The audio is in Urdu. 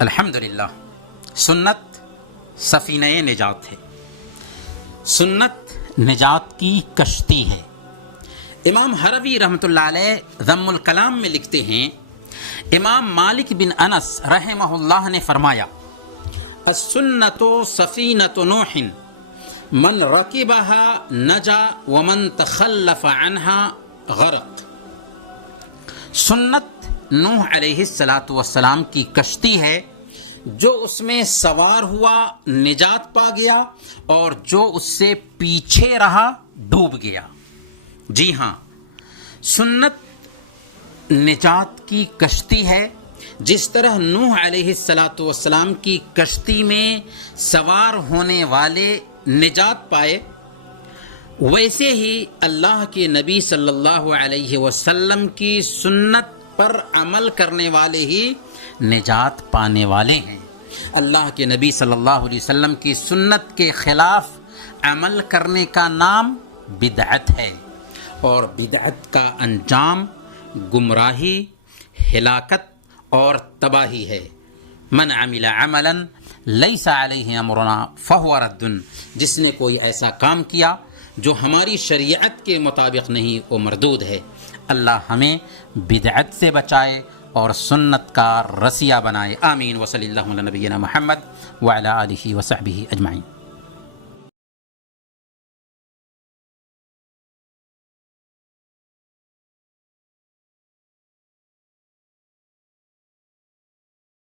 الحمدللہ، سنت سفینہ نجات ہے، سنت نجات کی کشتی ہے۔ امام حروی رحمۃ اللہ علیہ ذم الکلام میں لکھتے ہیں، امام مالک بن انس رحمہ اللہ نے فرمایا، السنت سفینۃ نوح من رکبها نجا ومن تخلف عنها غرق۔ سنت نوح علیہ السلام کی کشتی ہے، جو اس میں سوار ہوا نجات پا گیا اور جو اس سے پیچھے رہا ڈوب گیا۔ جی ہاں، سنت نجات کی کشتی ہے۔ جس طرح نوح علیہ السلام کی کشتی میں سوار ہونے والے نجات پائے، ویسے ہی اللہ کے نبی صلی اللہ علیہ وسلم کی سنت پر عمل کرنے والے ہی نجات پانے والے ہیں۔ اللہ کے نبی صلی اللہ علیہ وسلم کی سنت کے خلاف عمل کرنے کا نام بدعت ہے، اور بدعت کا انجام گمراہی، ہلاکت اور تباہی ہے۔ من عمل عملا لیس علیہ امرنا فہو رد، جس نے کوئی ایسا کام کیا جو ہماری شریعت کے مطابق نہیں، وہ مردود ہے۔ اللہ ہمیں بدعت سے بچائے اور سنت کا رسیہ بنائے، آمین۔ وصلی اللہ علی نبینا محمد وعلی آلہ وصحبہ اجمعین۔